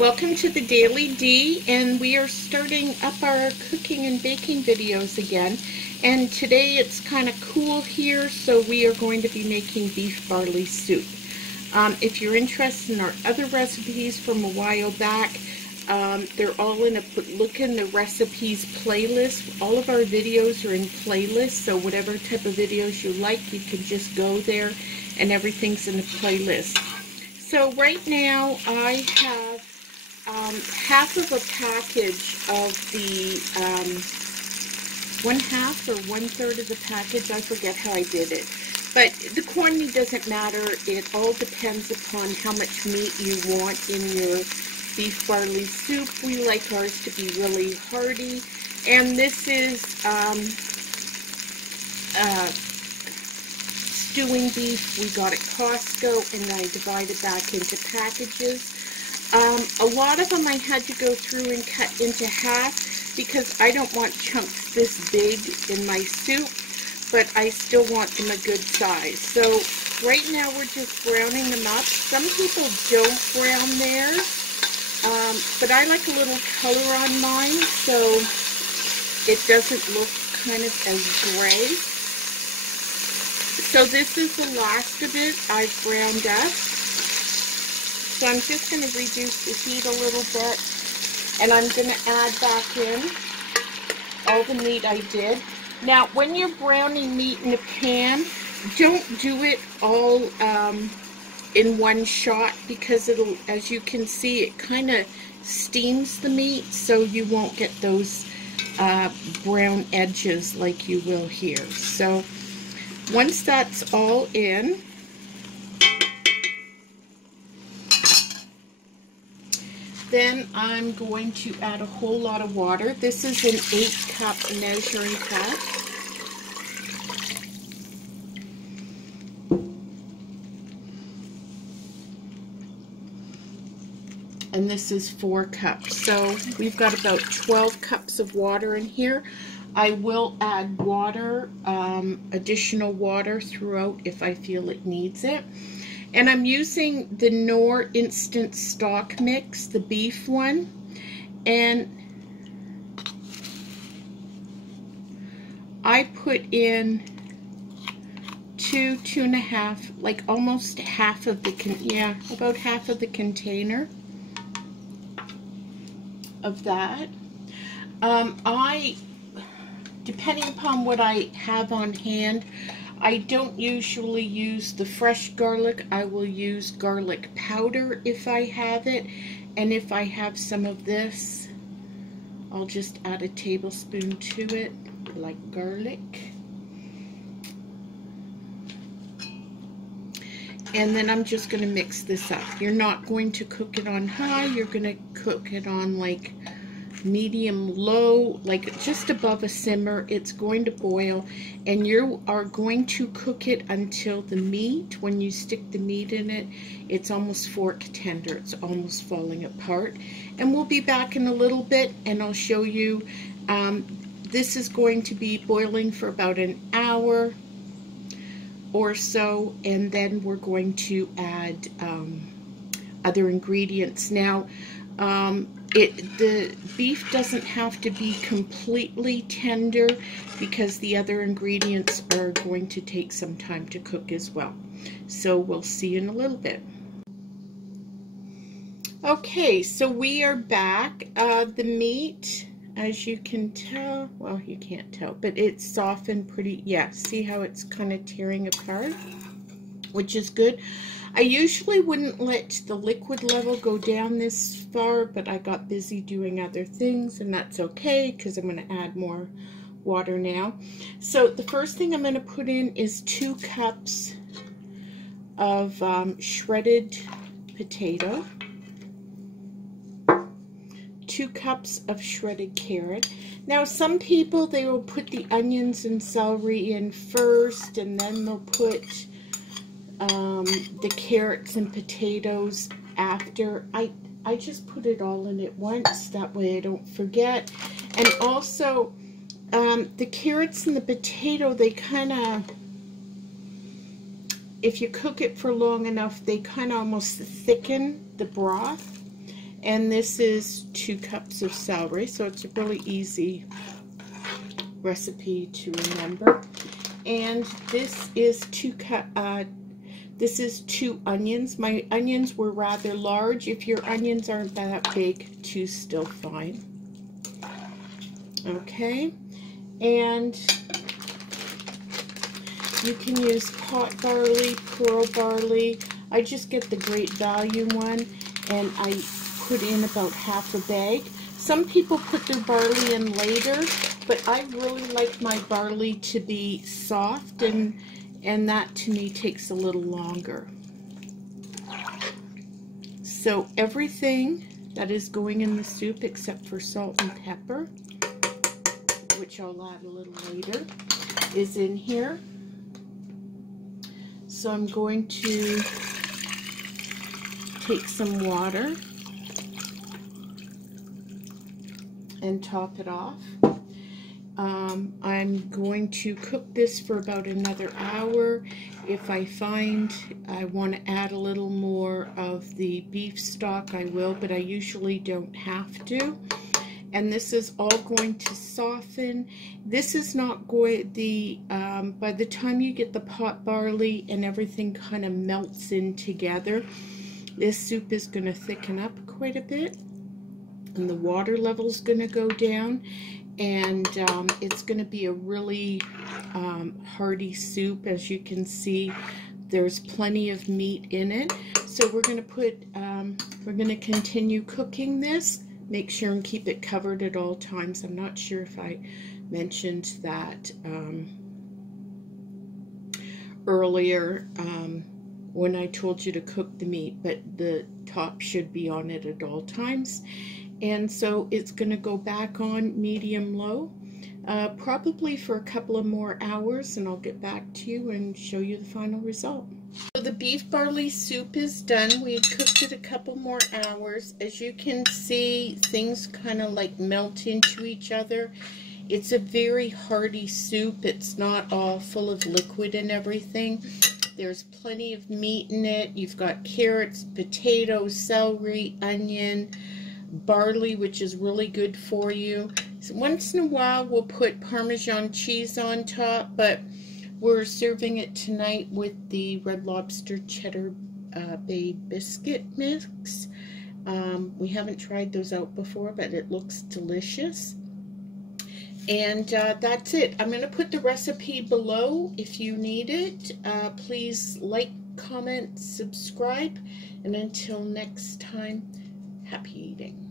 Welcome to the Daily D, and we are starting up our cooking and baking videos again. And today it's kind of cool here, so we are going to be making beef barley soup. If you're interested in our other recipes from a while back, they're all in a look in the recipes playlist. All of our videos are in playlists, so whatever type of videos you like, you can just go there and everything's in the playlist. So right now I have half of a package of the 1/2 or 1/3 of the package. I forget how I did it, but the quantity doesn't matter. It all depends upon how much meat you want in your beef barley soup. We like ours to be really hearty, and this is stewing beef we got at Costco, and I divided back into packages. A lot of them I had to go through and cut into half because I don't want chunks this big in my soup, but I still want them a good size. So right now we're just browning them up. Some people don't brown theirs, but I like a little color on mine so it doesn't look kind of as gray. So this is the last of it I've browned up. So I'm just going to reduce the heat a little bit, and I'm going to add back in all the meat I did. Now, when you're browning meat in a pan, don't do it all in one shot, because it'll, as you can see, it kind of steams the meat, so you won't get those brown edges like you will here. So once that's all in, then I'm going to add a whole lot of water. This is an 8-cup measuring cup. And this is 4 cups. So we've got about 12 cups of water in here. I will add water, additional water throughout if I feel it needs it. And I'm using the Knorr Instant Stock Mix, the beef one. And I put in 2.5, like almost half of the, about half of the container of that. Depending upon what I have on hand, I don't usually use the fresh garlic. I will use garlic powder if I have it. And if I have some of this, I'll just add a tablespoon to it, like garlic. And then I'm just going to mix this up. You're not going to cook it on high. You're going to cook it on like medium low, like just above a simmer. It's going to boil, and you are going to cook it until the meat, when you stick the meat in it, it's almost fork tender. It's almost falling apart. And we'll be back in a little bit and I'll show you. This is going to be boiling for about an hour or so, and then we're going to add other ingredients. Now the beef doesn't have to be completely tender because the other ingredients are going to take some time to cook as well. So we'll see you in a little bit. Okay, so we are back. The meat, as you can tell, well, you can't tell, but it's softened pretty, see how it's kind of tearing apart, which is good. I usually wouldn't let the liquid level go down this far, but I got busy doing other things, and that's okay because I'm going to add more water now. So the first thing I'm going to put in is 2 cups of shredded potato, 2 cups of shredded carrot. Now some people, they will put the onions and celery in first, and then they'll put the carrots and potatoes after. I just put it all in at once, that way I don't forget. And also the carrots and the potato, they kind of, if you cook it for long enough, they kind of almost thicken the broth. And this is 2 cups of celery, so it's a really easy recipe to remember. And this is 2 onions. My onions were rather large. If your onions aren't that big, 2 still fine. Okay, and you can use pot barley, pearl barley. I just get the great value one, and I put in about half a bag. Some people put their barley in later, but I really like my barley to be soft, and that to me takes a little longer. So everything that is going in the soup except for salt and pepper, which I'll add a little later, is in here. So I'm going to take some water and top it off. I'm going to cook this for about another hour. If I find I want to add a little more of the beef stock, I will, but I usually don't have to. And this is all going to soften. This is not going, by the time you get the pot barley and everything kind of melts in together, this soup is going to thicken up quite a bit, and the water level is going to go down, and it's going to be a really hearty soup. As you can see, there's plenty of meat in it. So we're going to continue cooking this. Make sure and keep it covered at all times. I'm not sure if I mentioned that earlier when I told you to cook the meat, but the top should be on it at all times. And so it's going to go back on medium-low, probably for a couple of more hours, and I'll get back to you and show you the final result. So the beef barley soup is done. We cooked it a couple more hours. As you can see, things kind of like melt into each other. It's a very hearty soup. It's not all full of liquid and everything. There's plenty of meat in it. You've got carrots, potatoes, celery, onion, barley, which is really good for you. So once in a while we'll put Parmesan cheese on top, but we're serving it tonight with the Red Lobster Cheddar Bay Biscuit mix. We haven't tried those out before, but it looks delicious. And that's it. I'm going to put the recipe below if you need it. Please like, comment, subscribe, and until next time, happy eating.